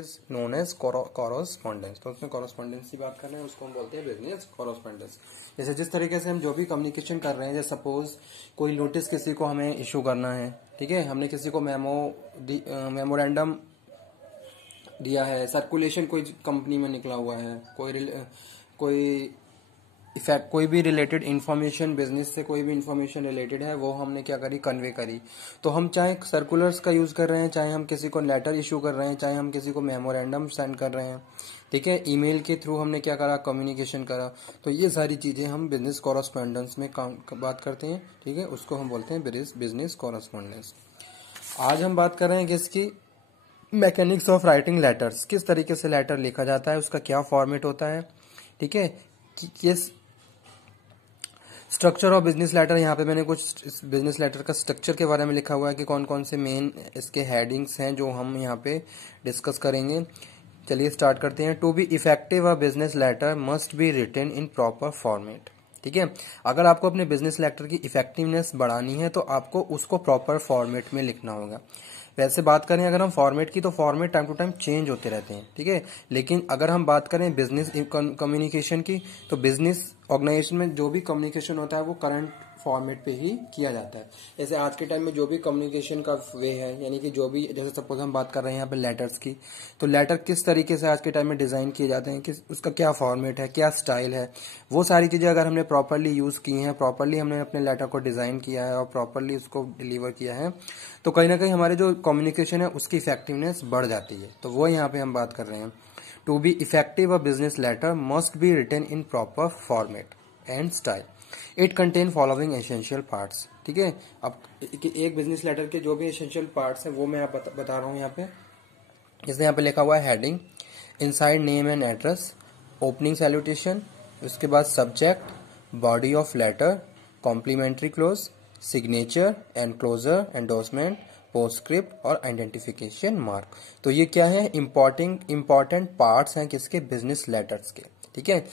Is known as correspondence. तो उसमें correspondence की बात कर रहे हैं, उसको हम बोलते हैं बिजनेस कॉरस्पॉन्डेंस। जैसे जिस तरीके से हम जो भी कम्युनिकेशन कर रहे हैं, जैसे सपोज कोई नोटिस किसी को हमें इशू करना है, ठीक है, हमने किसी को मेमोरेंडम दिया है, सर्कुलेशन कोई कंपनी में निकला हुआ है, कोई भी रिलेटेड इन्फॉर्मेशन, बिजनेस से कोई भी इन्फॉर्मेशन रिलेटेड है, वो हमने क्या करी, कन्वे करी। तो हम चाहे सर्कुलर्स का यूज कर रहे हैं, चाहे हम किसी को लेटर इशू कर रहे हैं, चाहे हम किसी को मेमोरेंडम सेंड कर रहे हैं, ठीक है, ईमेल के थ्रू हमने क्या करा, कम्युनिकेशन करा। तो ये सारी चीजें हम बिजनेस कॉरस्पॉन्डेंस में बात करते हैं, ठीक है, उसको हम बोलते हैं बिजनेस कॉरस्पॉन्डेंस। आज हम बात कर रहे हैं किसकी, मैकेनिक्स ऑफ राइटिंग लेटर्स, किस तरीके से लेटर लिखा जाता है, उसका क्या फॉर्मेट होता है, ठीक है, किस स्ट्रक्चर ऑफ बिजनेस लेटर। यहाँ पे मैंने कुछ बिजनेस लेटर का स्ट्रक्चर के बारे में लिखा हुआ है कि कौन कौन से मेन इसके हेडिंग्स हैं जो हम यहाँ पे डिस्कस करेंगे। चलिए स्टार्ट करते हैं। To be effective a business letter must be written in proper format, ठीक है। अगर आपको अपने बिजनेस लेटर की इफेक्टिवनेस बढ़ानी है तो आपको उसको प्रॉपर फॉर्मेट में लिखना होगा। वैसे बात करें अगर हम फॉर्मेट की, तो format time to time change होते रहते हैं, ठीक है। लेकिन अगर हम बात करें बिजनेस कम्युनिकेशन की, तो बिजनेस ऑर्गेनाइजेशन में जो भी कम्युनिकेशन होता है वो करंट फॉर्मेट पे ही किया जाता है। जैसे आज के टाइम में जो भी कम्युनिकेशन का वे है, यानी कि जो भी, जैसे सपोज हम बात कर रहे हैं यहाँ पे लेटर्स की, तो लेटर किस तरीके से आज के टाइम में डिजाइन किए जाते हैं, किस उसका क्या फॉर्मेट है, क्या स्टाइल है, वो सारी चीजें अगर हमने प्रॉपरली यूज की हैं, प्रॉपरली हमने अपने लेटर को डिजाइन किया है और प्रॉपरली उसको डिलीवर किया है, तो कहीं ना कहीं हमारे जो कम्युनिकेशन है उसकी इफेक्टिवनेस बढ़ जाती है। तो वो यहाँ पे हम बात कर रहे हैं। To be effective a business letter must be written in proper format and style. It contain following essential parts, ठीक है। अब एक बिजनेस लेटर के जो भी एसेंशियल पार्ट्स हैं वो मैं आप बता रहा हूँ यहाँ पे। जैसे यहाँ पे लिखा हुआ है heading, inside name and address, opening salutation, उसके बाद subject, body of letter, complimentary close, signature, enclosure, endorsement, postscript और आइडेंटिफिकेशन मार्क। तो ये क्या है, इंपॉर्टेंट पार्ट्स हैं किसके, बिजनेस लेटर्स के, ठीक है।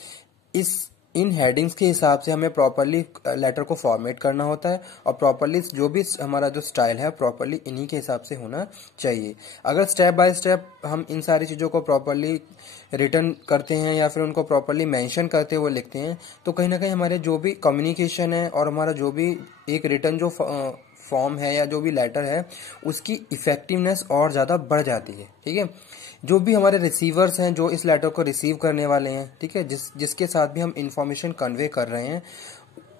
इन हेडिंग्स के हिसाब से हमें प्रॉपरली लेटर को फॉर्मेट करना होता है और प्रॉपरली जो भी हमारा जो स्टाइल है प्रॉपरली इन्हीं के हिसाब से होना चाहिए। अगर स्टेप बाय स्टेप हम इन सारी चीजों को प्रॉपरली रिटर्न करते हैं या फिर उनको प्रॉपरली मेंशन करते हुए लिखते हैं, तो कहीं ना कहीं हमारे जो भी कम्युनिकेशन है और हमारा जो भी एक रिटर्न जो फॉर्म है या जो भी लेटर है उसकी इफेक्टिवनेस और ज्यादा बढ़ जाती है, ठीक है। जो भी हमारे रिसीवर्स हैं जो इस लेटर को रिसीव करने वाले हैं, ठीक है, जिसके साथ भी हम इंफॉर्मेशन कन्वे कर रहे हैं,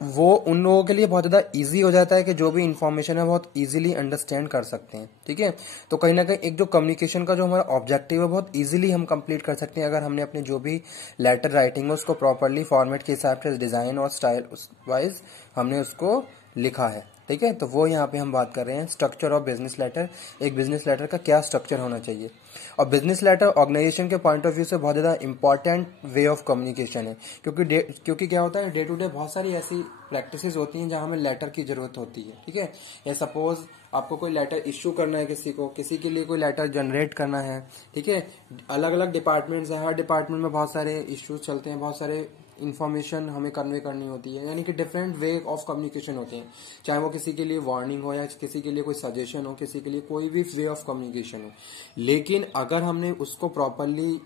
वो उन लोगों के लिए बहुत ज्यादा इजी हो जाता है कि जो भी इंफॉर्मेशन है बहुत इजीली अंडरस्टैंड कर सकते हैं, ठीक है। तो कहीं ना कहीं एक जो कम्युनिकेशन का जो हमारा ऑब्जेक्टिव है बहुत इजीली हम कंप्लीट कर सकते हैं अगर हमने अपने जो भी लेटर राइटिंग है उसको प्रॉपरली फॉर्मेट के हिसाब से डिजाइन और स्टाइल वाइज हमने उसको लिखा है, ठीक है। तो वो यहाँ पे हम बात कर रहे हैं स्ट्रक्चर ऑफ बिजनेस लेटर। एक बिजनेस लेटर का क्या स्ट्रक्चर होना चाहिए। और बिजनेस लेटर ऑर्गेनाइजेशन के पॉइंट ऑफ व्यू से बहुत ज्यादा इंपॉर्टेंट वे ऑफ कम्युनिकेशन है, क्योंकि क्या होता है, डे टू डे बहुत सारी ऐसी प्रैक्टिसेस होती हैं जहां हमें लेटर की जरूरत होती है, ठीक है। या सपोज आपको कोई लेटर इश्यू करना है किसी के लिए कोई लेटर जनरेट करना है, ठीक है। अलग अलग डिपार्टमेंट्स है, हर डिपार्टमेंट में बहुत सारे इश्यूज चलते हैं, बहुत सारे इन्फॉर्मेशन हमें कन्वे करनी होती है, यानी कि डिफरेंट वे ऑफ कम्युनिकेशन होते हैं, चाहे वो किसी के लिए वार्निंग हो या किसी के लिए कोई सजेशन हो, किसी के लिए कोई भी वे ऑफ कम्युनिकेशन हो। लेकिन अगर हमने उसको प्रॉपरली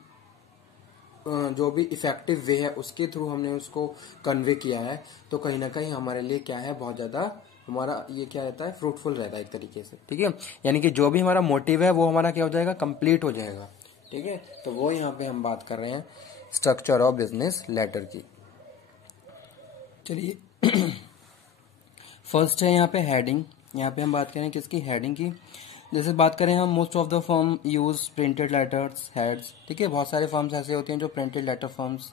जो भी इफेक्टिव वे है उसके थ्रू हमने उसको कन्वे किया है, तो कहीं ना कहीं हमारे लिए क्या है, बहुत ज्यादा हमारा ये क्या रहता है, फ्रूटफुल रहता है एक तरीके से, ठीक है। यानी कि जो भी हमारा मोटिव है वो हमारा क्या हो जाएगा, कंप्लीट हो जाएगा, ठीक है। तो वो यहाँ पे हम बात कर रहे हैं स्ट्रक्चर ऑफ बिजनेस लेटर की। चलिए फर्स्ट है यहाँ पे हेडिंग। यहाँ पे हम बात करें किसकी, हेडिंग की। जैसे बात करें हम, most of the firm use printed letters heads, ठीक है। बहुत सारे फर्म्स ऐसे होते हैं जो प्रिंटेड लेटर फर्म्स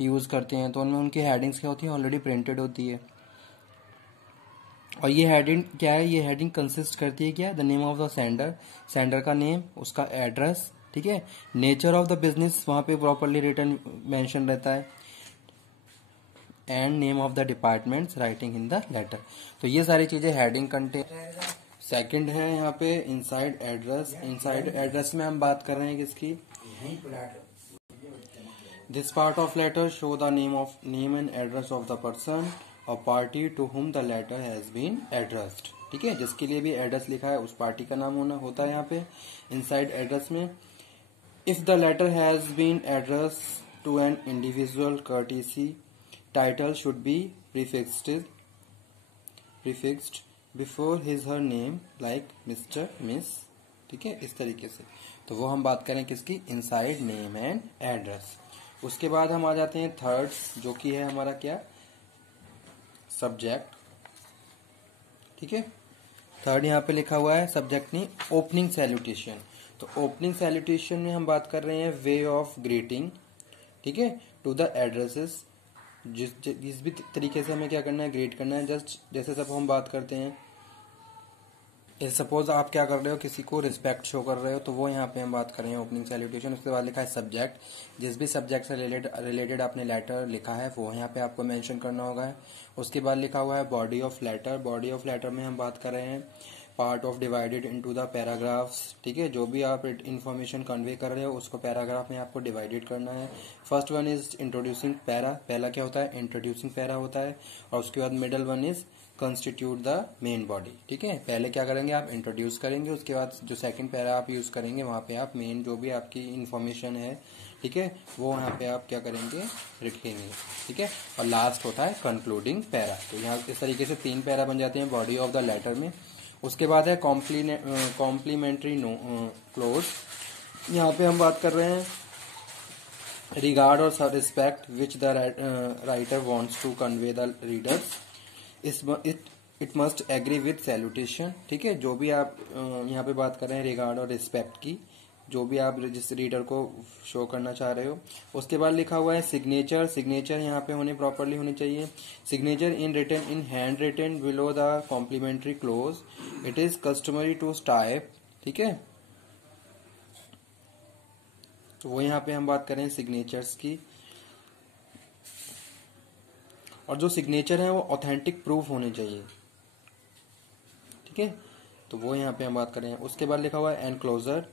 यूज करते हैं, तो उनमें उनकी हेडिंग्स क्या होती है, ऑलरेडी प्रिंटेड होती है। और ये हेडिंग क्या है, ये हेडिंग कंसिस्ट करती है क्या, the name of the sender, sender का नेम, उसका एड्रेस, ठीक है। नेचर ऑफ द बिजनेस वहां पे प्रॉपरली रिटर्न मेंशन रहता है, and name of the departments writing in the letter. तो ये सारी चीजें हेडिंग कंटेन। सेकंड है यहाँ पे इनसाइड एड्रेस। इनसाइड एड्रेस में हम बात कर रहे हैं किसकी, this part of letter show the name and address of the person और party to whom the letter has been addressed, ठीक है। जिसके लिए भी एड्रेस लिखा है उस पार्टी का नाम होता है यहाँ पे इनसाइड एड्रेस में। If the letter has been addressed to an individual, courtesy title should be prefixed before his her name like Mr. Miss. ठीक है, इस तरीके से। तो वो हम बात करें किसकी, इनसाइड नेम एंड एड्रेस। उसके बाद हम आ जाते हैं थर्ड, जो कि है हमारा क्या, सब्जेक्ट। ठीक है, थर्ड यहाँ पे लिखा हुआ है सब्जेक्ट नहीं, ओपनिंग सैल्यूटेशन। तो ओपनिंग सैल्यूटेशन में हम बात कर रहे हैं वे ऑफ ग्रीटिंग। ठीक है, टू द एड्रेसेस, जिस भी तरीके से हमें क्या करना है, ग्रीट करना है। जस्ट जैसे सब हम बात करते हैं, सपोज आप क्या कर रहे हो, किसी को रिस्पेक्ट शो कर रहे हो, तो वो यहाँ पे हम बात कर रहे हैं ओपनिंग सैल्यूटेशन। उसके बाद लिखा है सब्जेक्ट, जिस भी सब्जेक्ट से रिलेटेड आपने लेटर लिखा है वो यहाँ पे आपको मेंशन करना होगा। उसके बाद लिखा हुआ है body of letter. Body of letter में हम बात कर रहे हैं part of divided into the paragraphs. ठीक है, जो भी आप इन्फॉर्मेशन कन्वे कर रहे हो उसको पैराग्राफ में आपको डिवाइडेड करना है। First one is introducing para. पहला क्या होता है, इंट्रोड्यूसिंग पैरा होता है। और उसके बाद middle one is constitute the main body. ठीक है, पहले क्या करेंगे, आप इंट्रोड्यूस करेंगे, उसके बाद जो सेकंड पैरा आप यूज करेंगे वहां पे आप मेन जो भी आपकी इन्फॉर्मेशन है, ठीक है, वो वहां पे आप क्या करेंगे, लिखेंगे। ठीक है, और लास्ट होता है कंक्लूडिंग पैरा। तो यहाँ इस तरीके से 3 पैरा बन जाते हैं बॉडी ऑफ द लेटर में। उसके बाद है कॉम्प्लीमेंट्री क्लोज। यहाँ पे हम बात कर रहे हैं रिगार्ड और respect which the writer wants to convey the readers. It must agree with salutation. ठीक है, जो भी आप यहाँ पे बात कर रहे हैं रिगार्ड और रिस्पेक्ट की, जो भी आप जिस रीडर को शो करना चाह रहे हो। उसके बाद लिखा हुआ है सिग्नेचर। सिग्नेचर यहाँ पे होने प्रॉपरली होनी चाहिए। Signature in written, in hand written below the complimentary close. It is customary to type. ठीक है, तो वो यहाँ पे हम बात करें सिग्नेचर्स की। और जो सिग्नेचर है वो ऑथेंटिक प्रूफ होने चाहिए। ठीक है, तो वो यहाँ पे हम बात करें। उसके बाद लिखा हुआ है एनक्लोजर।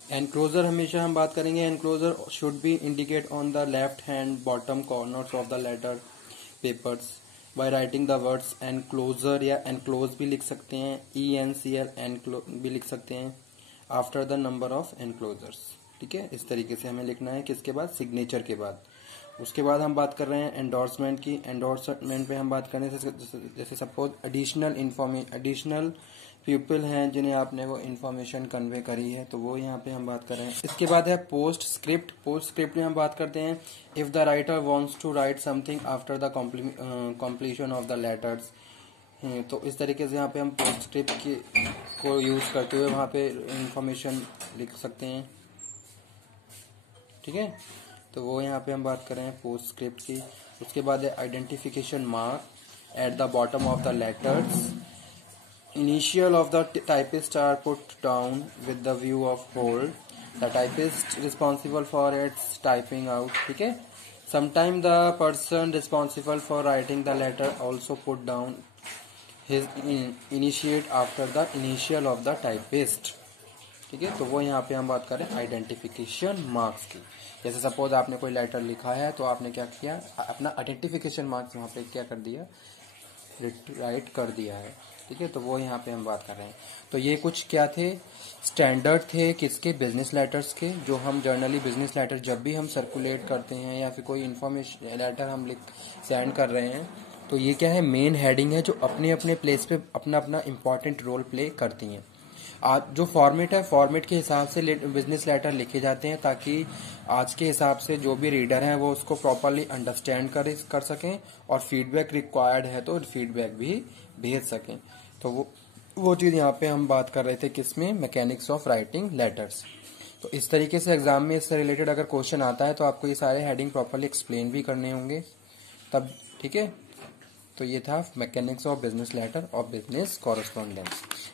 एनक्लोजर हमेशा हम बात करेंगे, enclosure should be indicate on the left hand bottom corners of the letter papers by writing the words enclosure, या एनक्लोज भी लिख सकते हैं, ENCL एनक्लो भी लिख सकते हैं, after the number of enclosures. ठीक है, इस तरीके से हमें लिखना है किसके बाद, सिग्नेचर के बाद। उसके बाद हम बात कर रहे हैं एंडोर्समेंट की। एंडोर्समेंट पे हम बात कर रहे हैं जैसे सपोज एडिशनल पीपल हैं जिन्हें आपने वो इन्फॉर्मेशन कन्वे करी है, तो वो यहाँ पे हम बात कर रहे हैं। इसके बाद है पोस्ट स्क्रिप्ट। पोस्ट स्क्रिप्ट में हम बात करते हैं if the writer wants to write something after the completion of the letters. तो इस तरीके से यहाँ पे हम पोस्ट स्क्रिप्ट को यूज करते हुए वहाँ पे इंफॉर्मेशन लिख सकते हैं। ठीक है, तो वो यहाँ पे हम बात कर रहे हैं पोस्ट स्क्रिप्ट की। उसके बाद है identification mark at the bottom of the letters. Initial of the typist are put down with the view of hold. The typist responsible for its typing out. ठीक है, sometime the person responsible for writing the letter also put down his initiate after the initial of the typist. ठीक है, तो वो यहाँ पे हम बात करें आइडेंटिफिकेशन मार्क्स की। जैसे सपोज आपने कोई लेटर लिखा है तो आपने क्या किया, अपना आइडेंटिफिकेशन मार्क्स वहाँ पे क्या कर दिया, राइट कर दिया है। ठीक है, तो वो यहाँ पे हम बात कर रहे हैं। तो ये कुछ क्या थे, स्टैंडर्ड थे किसके, बिजनेस लेटर्स के, जो हम जर्नली बिजनेस लेटर जब भी हम सर्कुलेट करते हैं या फिर कोई इन्फॉर्मेशन लेटर हम सेंड कर रहे हैं, तो ये क्या है, मेन हेडिंग है जो अपने अपने प्लेस पे अपना अपना इम्पॉर्टेंट रोल प्ले करती हैं। आज जो फॉर्मेट है, फॉर्मेट के हिसाब से बिजनेस लेटर लिखे जाते हैं ताकि आज के हिसाब से जो भी रीडर हैं वो उसको प्रॉपरली अंडरस्टैंड कर सकें, और फीडबैक रिक्वायर्ड है तो फीडबैक भी भेज सकें। तो वो चीज़ यहाँ पे हम बात कर रहे थे किसमें, मैकेनिक्स ऑफ राइटिंग लेटर्स। तो इस तरीके से एग्जाम में इससे रिलेटेड अगर क्वेश्चन आता है तो आपको ये सारे हेडिंग प्रॉपरली एक्सप्लेन भी करने होंगे तब। ठीक है, तो ये था मैकेनिक्स ऑफ बिजनेस लेटर और बिजनेस कॉरेस्पॉन्डेंस।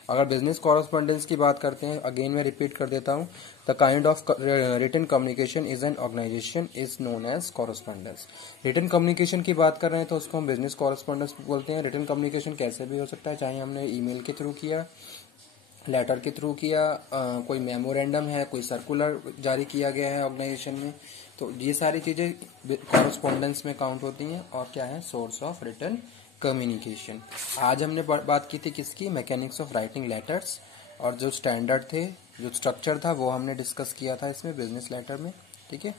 अगर बिजनेस कॉरेस्पॉन्डेंस की बात करते हैं, अगेन मैं रिपीट कर देता हूँ, the kind of written communication is an organization is known as correspondence. Written communication की बात कर रहे हैं तो उसको हम बिजनेस कॉरेस्पॉन्डेंस बोलते हैं। रिटन कम्युनिकेशन कैसे भी हो सकता है, चाहे हमने ईमेल के थ्रू किया, लेटर के थ्रू किया, कोई मेमोरेंडम है, कोई सर्कुलर जारी किया गया है ऑर्गेनाइजेशन में, तो ये सारी चीजें कॉरेस्पॉन्डेंस में काउंट होती हैं। और क्या है, सोर्स ऑफ रिटन कम्युनिकेशन। आज हमने बात की थी किसकी, मैकेनिक्स ऑफ राइटिंग लेटर्स, और जो स्टैंडर्ड थे जो स्ट्रक्चर था वो हमने डिस्कस किया था इसमें बिजनेस लेटर में। ठीक है।